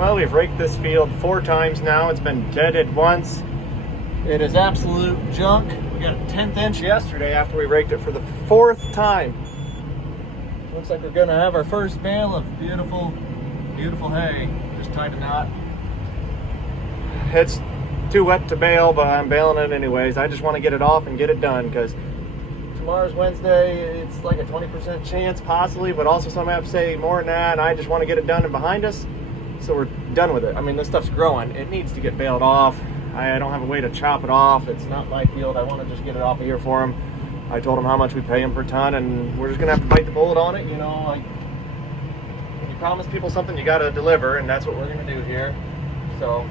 Well, we've raked this field 4 times now. It's been deaded once. It is absolute junk. We got a 1/10 inch yesterday after we raked it for the 4th time. Looks like we're gonna have our first bale of beautiful, beautiful hay. Just tied a knot. It's too wet to bale, but I'm baling it anyways. I just want to get it off and get it done because tomorrow's Wednesday. It's like a 20% chance possibly, but also some have to say more than that, and I just want to get it done and behind us so we're done with it. I mean, this stuff's growing. It needs to get baled off. I don't have a way to chop it off. It's not my field. I want to just get it off of here for him. I told him how much we pay him per ton, and we're just gonna have to bite the bullet on it. You know, like when you promise people something, you gotta deliver, and that's what we're gonna do here. So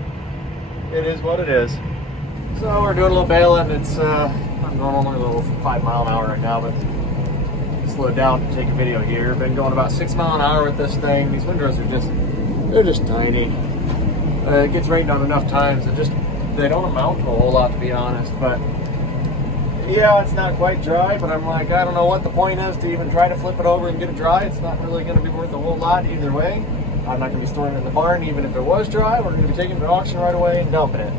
it is what it is. So we're doing a little baling. It's I'm going only a little 5 mile an hour right now, but slowed down to take a video here. Been going about 6 mile an hour with this thing. These windrows are they're just tiny. It gets rained on enough times. They don't amount to a whole lot, to be honest. But yeah, it's not quite dry, but I'm like, I don't know what the point is to even try to flip it over and get it dry. It's not really going to be worth a whole lot either way. I'm not going to be storing it in the barn. Even if it was dry, we're going to be taking it to auction right away and dumping it.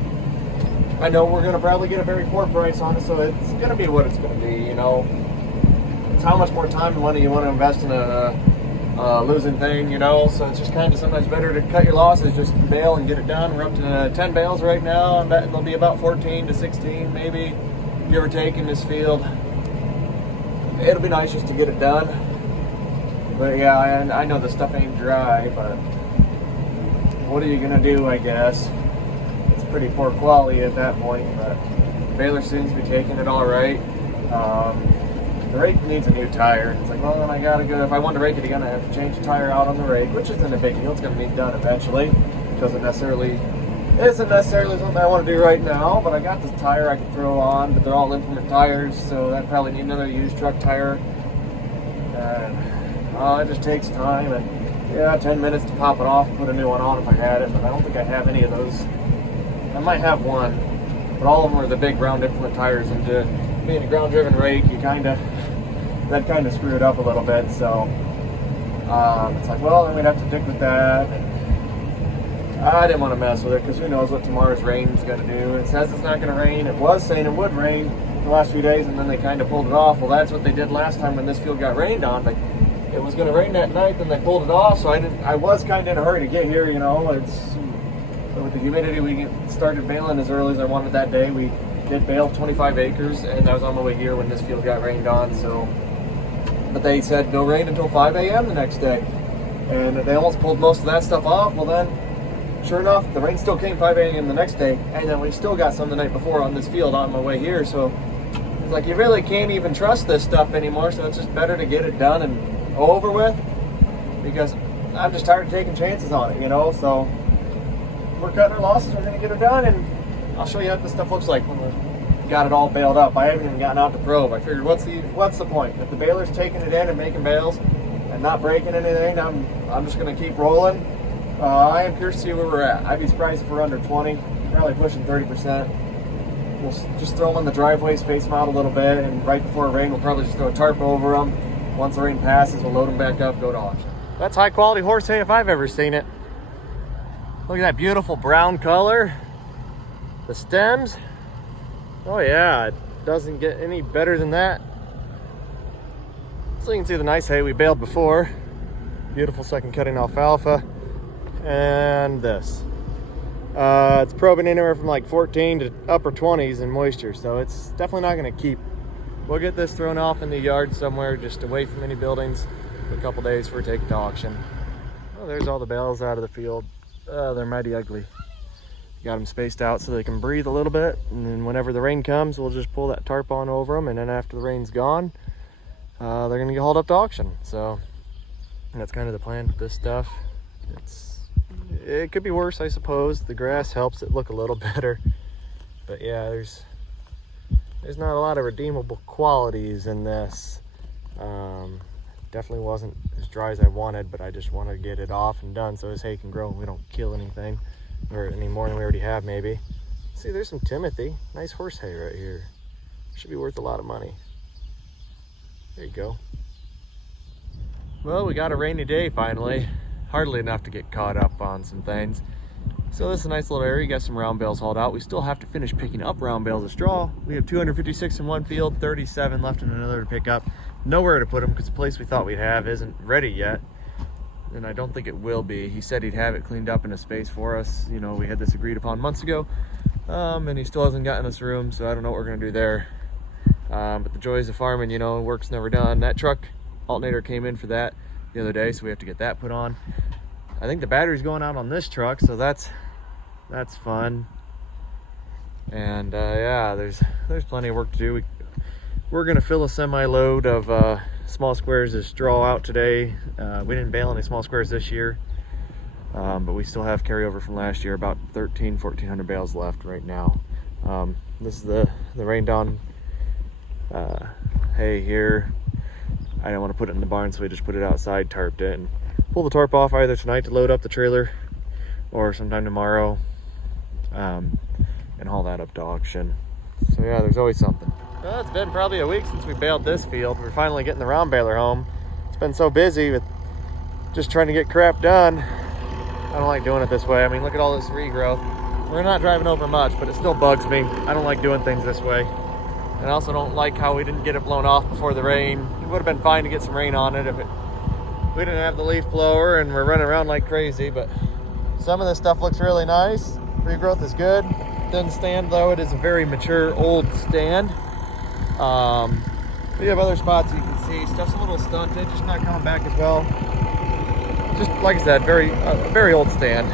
I know we're going to probably get a very poor price on it, so it's going to be what it's going to be, you know. It's how much more time and money you want to invest in a losing thing, you know. So it's just kind of sometimes better to cut your losses, just bale and get it done. We're up to 10 bales right now. I'm betting there'll be about 14 to 16 maybe, give or take, in this field. It'll be nice just to get it done. But yeah, I know the stuff ain't dry, but what are you gonna do, I guess? It's pretty poor quality at that point, but the baler seems to be taking it all right. The rake needs a new tire. It's like, well, then I gotta go. If I want to rake it again, I have to change the tire out on the rake, which isn't a big deal. It's gonna be done eventually. Isn't necessarily something I want to do right now, but I got this tire I can throw on, but they're all implement tires, so I probably need another used truck tire. And it just takes time, and yeah, 10 minutes to pop it off and put a new one on if I had it, but I don't think I have any of those. I might have one, but all of them are the big round implement tires, and being a ground driven rake, that kind of screwed it up a little bit, so it's like, well, then we'd have to stick with that. And I didn't want to mess with it because who knows what tomorrow's rain's going to do. It says it's not going to rain. It was saying it would rain the last few days, and then they kind of pulled it off. Well, that's what they did last time when this field got rained on. Like, it was going to rain that night, then they pulled it off, so I was kind of in a hurry to get here, you know. But with the humidity, we started baling as early as I wanted that day. We did bale 25 acres, and I was on my way here when this field got rained on, so. But they said no rain until 5 a.m. the next day, and they almost pulled most of that stuff off. Well, then, sure enough, the rain still came 5 a.m. the next day, and then we still got some the night before on this field on my way here, so it's like you really can't even trust this stuff anymore, so it's just better to get it done and over with, because I'm just tired of taking chances on it, you know. So we're cutting our losses, we're going to get it done, and I'll show you what this stuff looks like when we got it all baled up. I haven't even gotten out the probe. I figured, what's the point? If the baler's taking it in and making bales and not breaking anything, I'm just going to keep rolling. I am curious to see where we're at. I'd be surprised if we're under 20, probably pushing 30%. We'll just throw them on the driveway, space them out a little bit, and right before rain, we'll probably just throw a tarp over them. Once the rain passes, we'll load them back up, go to auction. That's high quality horse hay if I've ever seen it. Look at that beautiful brown color. The stems. Oh yeah, it doesn't get any better than that. So you can see the nice hay we baled before. Beautiful second cutting alfalfa. And this. It's probing anywhere from like 14 to upper 20s in moisture, so it's definitely not going to keep. We'll get this thrown off in the yard somewhere just away from any buildings for a couple days before we take it to auction. Well, there's all the bales out of the field. They're mighty ugly. Got them spaced out so they can breathe a little bit, and then whenever the rain comes, we'll just pull that tarp on over them, and then after the rain's gone, they're going to get hauled up to auction. So that's kind of the plan with this stuff. It could be worse, I suppose. The grass helps it look a little better, but yeah, there's not a lot of redeemable qualities in this. Definitely wasn't as dry as I wanted, but I just wanted to get it off and done so this hay can grow and we don't kill anything, or any more than we already have maybe. See, there's some Timothy. Nice horse hay right here. Should be worth a lot of money. There you go. Well, we got a rainy day finally. hardly enough to get caught up on some things. So this is a nice little area. You got some round bales hauled out. We still have to finish picking up round bales of straw. We have 256 in one field, 37 left in another to pick up. Nowhere to put them because the place we thought we'd have isn't ready yet. And I don't think it will be. He said he'd have it cleaned up in a space for us. You know, we had this agreed upon months ago. And he still hasn't gotten us room, so I don't know what we're gonna do there. But the joys of farming, you know, work's never done. That truck alternator came in for that the other day, so we have to get that put on. I think the battery's going out on this truck, so that's fun. And yeah, there's plenty of work to do. We're gonna fill a semi-load of small squares of straw out today. We didn't bale any small squares this year, but we still have carryover from last year, about 1,400 bales left right now. This is the rain down hay here. I didn't want to put it in the barn, so we just put it outside, tarped it, and pull the tarp off either tonight to load up the trailer or sometime tomorrow, and haul that up to auction. So yeah, there's always something. Well, it's been probably a week since we baled this field. We're finally getting the round baler home. It's been so busy with just trying to get crap done. I don't like doing it this way. I mean, look at all this regrowth. We're not driving over much, but it still bugs me. I don't like doing things this way. And I also don't like how we didn't get it blown off before the rain. It would have been fine to get some rain on it if we didn't have the leaf blower and we're running around like crazy. But some of this stuff looks really nice. Regrowth is good. Doesn't stand though. It is a very mature old stand. We have other spots you can see. Stuff's a little stunted, just not coming back as well. Just like I said, very old stand,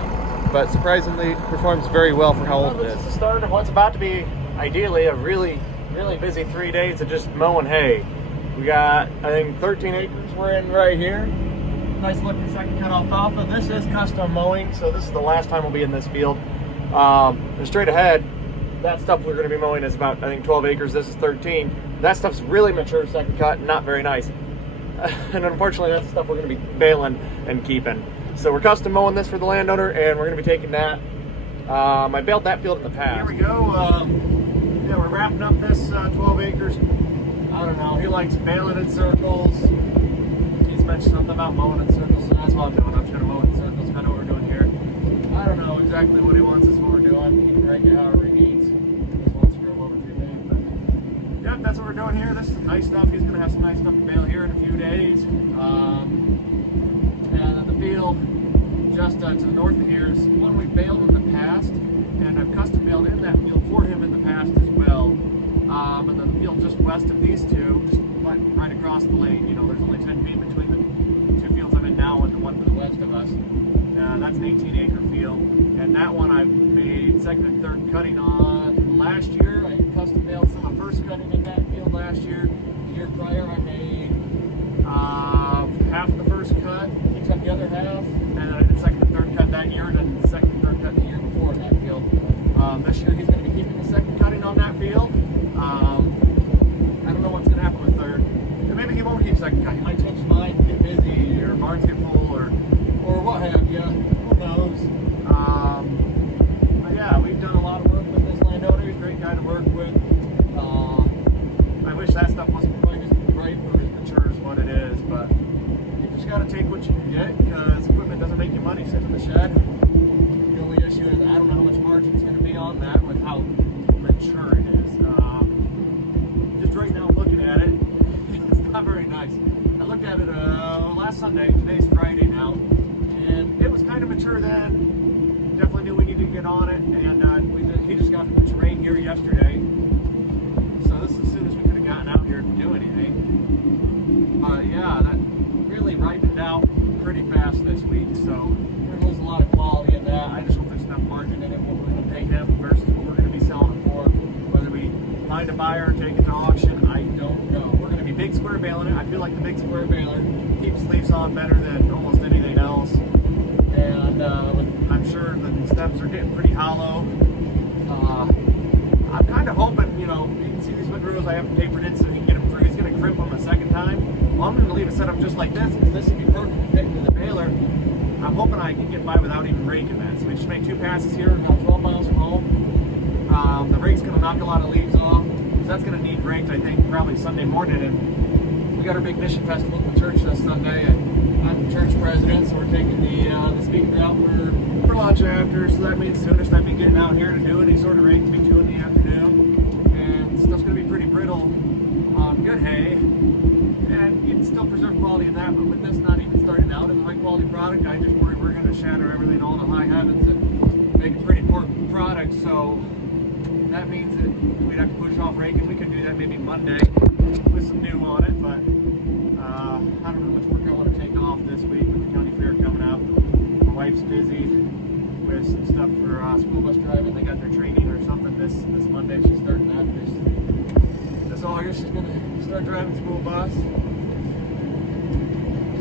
but surprisingly performs very well for how old it is. This is the start of what's about to be ideally a really busy 3 days of just mowing hay. We got, I think, 13 acres we're in right here. Nice looking second cut alfalfa. This is custom mowing, so this is the last time we'll be in this field. And straight ahead, that stuff we're going to be mowing is about, I think, 12 acres. This is 13. That stuff's really mature second cut, not very nice. And unfortunately, that's the stuff we're going to be baling and keeping. So we're custom mowing this for the landowner, and we're going to be taking that. I baled that field in the past. Here we go. Yeah, we're wrapping up this 12 acres. I don't know. He likes baling in circles. He's mentioned something about mowing in circles, so that's what I'm doing. I'm trying to mow in circles, kind of what we're doing here. I don't know exactly what he wants. That's what we're doing. He can rank it however he needs. Just wants to roll over too big. But yep, that's what we're doing here. This is some nice stuff. He's going to have some nice stuff to bale here in a few days. And then the field just to the north of here is one we baled in the past, and I've custom baled in that field for him in the past as well. And then the field just west of these two, just right across the lane. You know, there's only 10 feet between the two fields I'm in now and the one to the west of us. That's an 18-acre field, and that one I made second and third cutting on last year. I custom baled some of first cutting in that field last year. The year prior, I made half of the first cut. He took the other half, and then I did second and third cut that year, and then the second and third cut the year before in that field. This year, he's going to be keeping the second cutting on that field. I don't know what's going to happen with third. And maybe he won't keep second cut. He might change his mind, get busy, or barns get full, or what have you. Who knows? But yeah, we've done a lot of work with this landowner. He's a great guy to work with. I wish that stuff wasn't quite as bright or as mature as what it is, but you just got to take what you can get, because equipment doesn't make you money sitting in the shed. The only issue is I don't know how much margin is going to be on that with how mature it is. Just right now looking at it, it's not very nice. I looked at it last Sunday. Today's Friday now. And it was kind of mature then. Definitely knew we needed to get on it, and he just got the rain here yesterday. So this is as soon as we could have gotten out here to do anything. Yeah, that really ripened out pretty fast this week. So we're going to lose a lot of quality in that. I just hope there's enough margin in it what we're going to pay him versus what we're going to be selling it for. Whether we find a buyer or take it to auction, I don't know. We're going to be big square baling it. I feel like the big square baler keeps leaves on better than almost anything else. And I'm sure the stems are getting pretty hollow. I'm kind of hoping, you know, you can see these windrows I haven't tapered in so he can get them through. He's going to crimp them a second time. Well, I'm going to leave it set up just like this, because this would be perfect to fit into the baler. I'm hoping I can get by without even raking that. So we just make 2 passes here, about 12 miles from home. The rake's going to knock a lot of leaves off, so that's going to need raked, I think, probably Sunday morning. And we got our big mission festival at the church this Sunday, and I'm church president, so we're taking the speaker out for lunch after. So that means soonest I'd be getting out here to do any sort of raking be 2 in the afternoon, and stuff's gonna be pretty brittle on good hay, and you can still preserve quality in that. But with this not even starting out as a high quality product, I just worry we're gonna shatter everything all the high heavens and make a pretty poor product. So that means that we'd have to push off raking. We could do that maybe Monday with some new on it, but I don't know how much work I want to take off this week with the county fair coming up. My wife's busy with some stuff for school bus driving. They got their training or something this Monday. She's starting that this August. She's going to start driving school bus.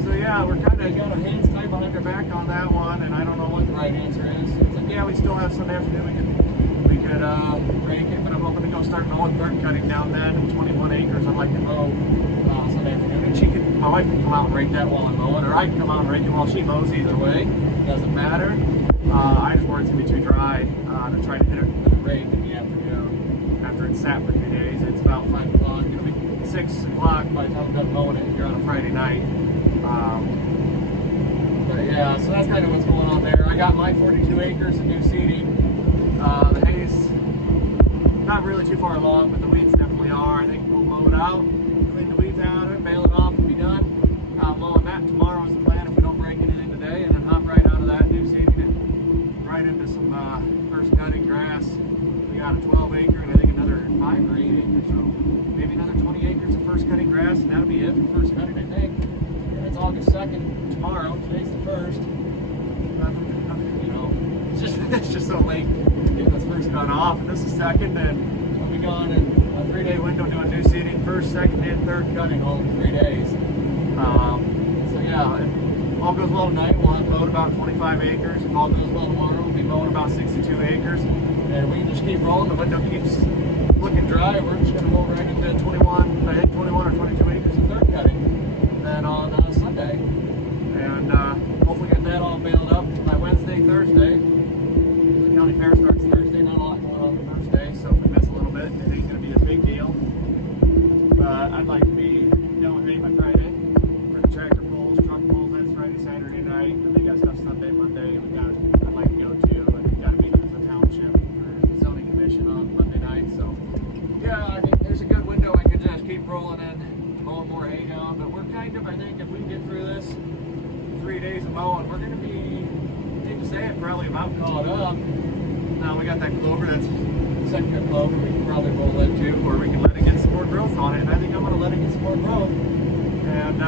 So yeah, we're kind of got our hands tied behind our back on that one, and I don't know what the right answer is. It's like, yeah, we still have Sunday afternoon. We could rake it, but I'm hoping to go start mowing third cutting down then, and 21 acres I'd like to mow Sunday afternoon. And my wife can come out and rake that while I'm mowing, or I can come out and rake it while she mows. Either way, doesn't matter. I just worry it's gonna be too dry to try to hit it with a rake in the afternoon after it's sat for 2 days. It's about 5 o'clock. It'll be 6 o'clock by the time I'm done mowing it here on a Friday night. But yeah, so that's kind of what's going on there. I got my 42 acres of new seeding. The hay's not really too far along, but the weeds definitely are. I think we'll mow it out, clean the weeds out of it, bale it off, and be done. Mowing that tomorrow is the plan if we don't break anything today, and then hop right out of that new seeding and right into some first cutting grass. We got a 12 acre and I think another 5 or 8 acres, so maybe another 20 acres of first cutting grass, and that'll be it for first cutting, I think. And it's August 2nd tomorrow. Today's the 1st. You know, it's just so late getting this first cut off, and this is second, and we'll be gone in a 3-day window doing new seeding, first, second, and third cutting all in 3 days. So yeah, if all goes well tonight, we'll have mowed about 25 acres. If all goes well tomorrow, we'll be mowing about 62 acres, and we can just keep rolling. The window keeps looking dry. We're just going to mow right into 21 or 22 acres of third cutting then on Sunday, and hopefully get that all baled up by Wednesday, Thursday. The county fair starts Thursday. Not a lot going on the first day, so if we miss a little bit, it ain't going to be a big deal. But I'd like to be done with hay by Friday for the tractor pulls, truck pulls. That's Friday, Saturday night, and they got stuff Sunday, Monday. I'd like to go to, and we got to meet with the township for the zoning commission on Monday night. So yeah, I mean, there's a good window. I could just keep rolling in, mowing more hay down. But we're kind of, I think, if we can get through this 3 days of mowing, we're going to be, I hate to say it, probably about caught up. Now we got that clover, that's second cut clover, we can probably roll it too, or we can let it get some more growth on it, and I think I'm going to let it get some more growth. And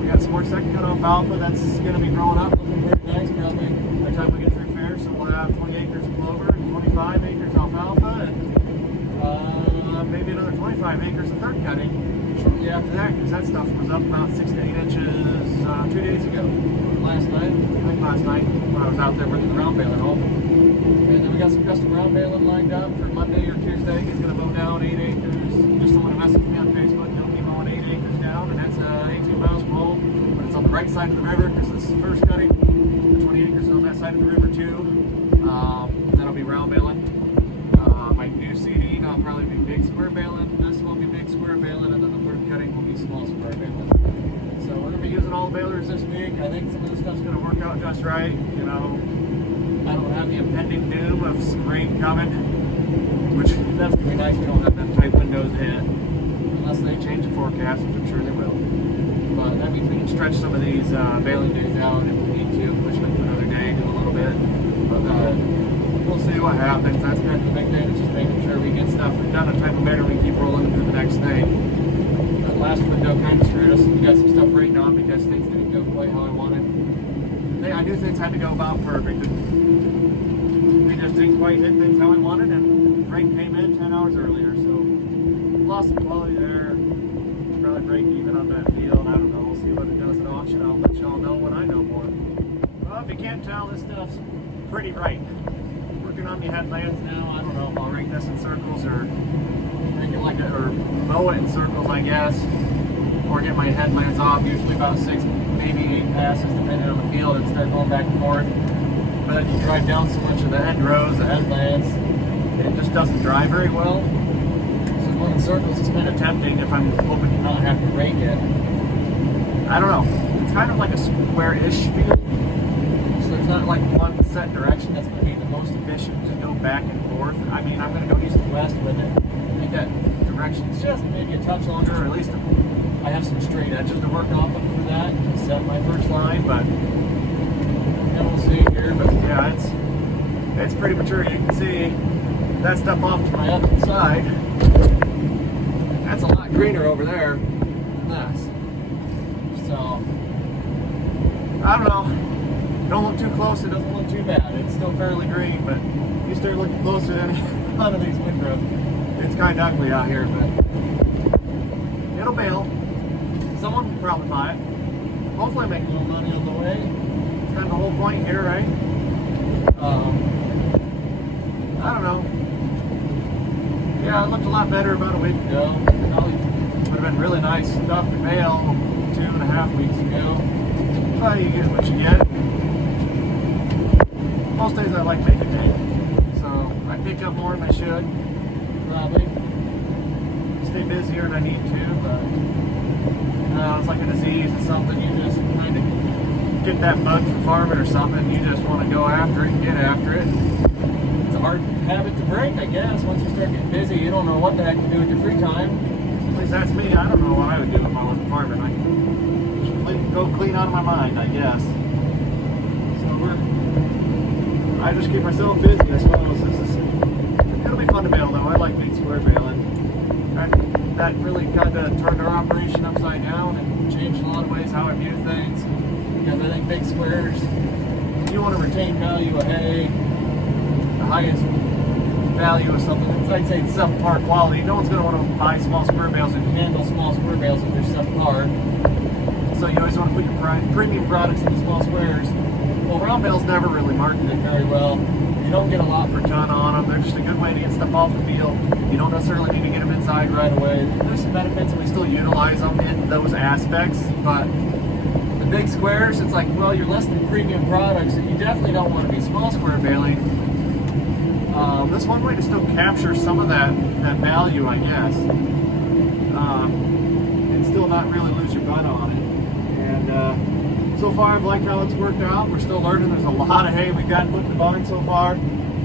we got some more second cut alfalfa that's going to be growing up, looking pretty nice probably by the time we get through fair. So we'll have 20 acres of clover and 25 acres alfalfa, and maybe another 25 acres of third cutting shortly after that, because that stuff was up about 6 to 8 inches 2 days ago. Last night when I was out there bringing the round baler home. And then we got some custom round baling lined up for Monday or Tuesday. He's going to mow down 8 acres. Just someone messaged me on Facebook. He'll be mowing 8 acres down, and that's 18 miles from home. But it's on the right side of the river because this is first cutting. The 20 acres is on that side of the river too. Then I'll be round baling. My new seeding, I'll probably be big square baling. This will be big square baling, and then the third cutting will be small square baling. So we're going to be using all the balers this week. I think some of this stuff's going to work out just right. You know, I don't have the impending doom of some rain coming, which that's going to be nice. We don't have them tight windows in, unless they change the forecast, which I'm sure they will. But that means we can stretch some of these baling days out if we need to, push them another day, do a little bit. But we'll see what happens. That's kind of the big thing, is just making sure we get stuff done in time of better. We keep rolling into the next thing. That last window kind of screwed us. We got some stuff rained on because things didn't go quite how I wanted. I knew things had to go about perfect. We just didn't quite hit things how I wanted, and rain came in 10 hours earlier, so lost some quality there. Probably break even on that field. I don't know. We'll see what it does at auction. I'll let y'all know when I know more. Well, if you can't tell, this stuff's pretty right. Working on the headlands now. I don't know if I'll rake this in circles or make it like or mow it in circles, I guess, or get my headlands off. Usually about 6, maybe 8 passes, depending on the field, and start going back and forth. But then you drive down so much of the hedgerows, the headlands, it just doesn't dry very well. So going in circles is kind of tempting if I'm hoping to not have to rake it. I don't know. It's kind of like a square-ish field. So there's not like one set direction that's going to be the most efficient to go back and forth. I mean, I'm going to go east and west with it. I think that direction's just maybe a touch longer, or at least I have some straight edges to work off of for that to set my first line, but yeah, we'll see here. But yeah, it's pretty mature. You can see that stuff off to my other side. That's a lot greener over there than this. So, I don't know. Don't look too close, it doesn't look too bad. It's still fairly green, but you start looking closer to any one of these windrows, it's kind of ugly out here, but it'll bail. Someone will probably buy it. Hopefully make a little money on the way. It's kind of the whole point here, right? I don't know. Yeah, it looked a lot better about a week ago. Probably would have been really nice stuff to bail 2.5 weeks ago. But you get what you get. Most days I like making hay, so I pick up more than I should, probably. Stay busier than I need to, but it's like a disease. It's something you just kind of get that bug for farming or something. You just want to go after it and get after it. It's a hard habit to break, I guess. Once you start getting busy, you don't know what the heck to do with your free time. At least that's me. I don't know what I would do if I wasn't farming. I just go clean out of my mind, I guess. So I just keep myself busy, I suppose. It'll be fun to bail, though. I like big square bailing. That really kind of turned our operation upside down and changed in a lot of ways how I view things. Because I think big squares, you want to retain value of hay, the highest value of something. I'd say it's subpar quality. No one's going to want to buy small square bales and handle small square bales if they're subpar. So you always want to put your premium products into small squares. Well, round bales never really marketed very well. You don't get a lot per ton on them. They're just a good way to get stuff off the field. You don't necessarily need to get them inside right away. There's some benefits and we still utilize them in those aspects, but the big squares, it's like, well, you're listing premium products and you definitely don't want to be small square baling. This one way to still capture some of that value, I guess, and still not really lose your butt on it. And so far, I've liked how it's worked out. We're still learning. There's a lot of hay we've got put in the barn so far.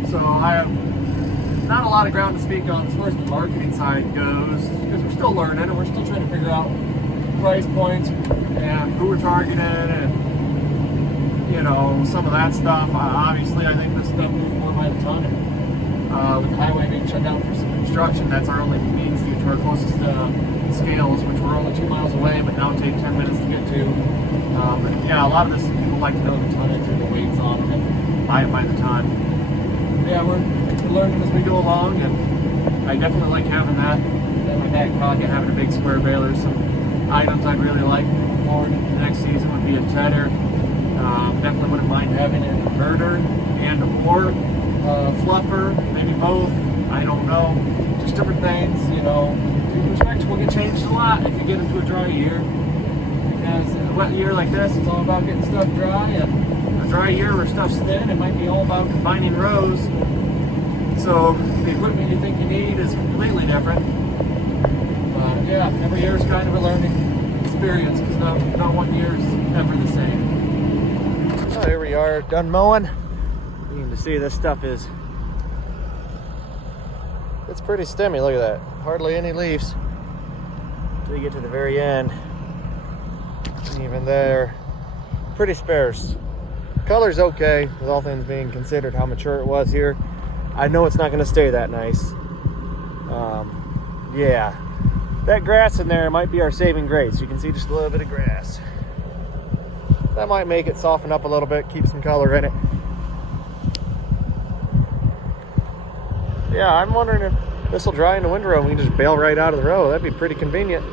So I have not a lot of ground to speak on as far as the marketing side goes, because we're still learning and we're still trying to figure out price points and who we're targeting and, you know, some of that stuff. Obviously, I think this stuff moves more by the ton. And, with the highway being shut down for some construction, that's our only means to get to our closest scales, which we're only 2 miles away, but now take 10 minutes to get to. But yeah, a lot of this, people like to know the tonnage or the weights on them and buy it by the ton. Yeah, we're learning as we go along, and I definitely like having that in my back pocket, having a big square baler. Some items I'd really like forward into the next season would be a tedder. Definitely wouldn't mind having an inverter and or fluffer, maybe both. I don't know. Just different things, you know. Perspective will get changed a lot if you get into a dry year. Because a wet year like this, it's all about getting stuff dry. And a dry year where stuff's thin, it might be all about combining rows. So the equipment you think you need is completely different. But yeah, every year is kind of a learning experience because not one year is ever the same. Oh, here we are, done mowing. You can see this stuff it's pretty stemmy. Look at that. Hardly any leaves until you get to the very end. And even there, pretty sparse. Color's okay, with all things being considered how mature it was here. I know it's not going to stay that nice. Yeah, that grass in there might be our saving grace. You can see just a little bit of grass. That might make it soften up a little bit, keep some color in it. Yeah, I'm wondering if this will dry in the windrow and we can just bail right out of the row. That'd be pretty convenient.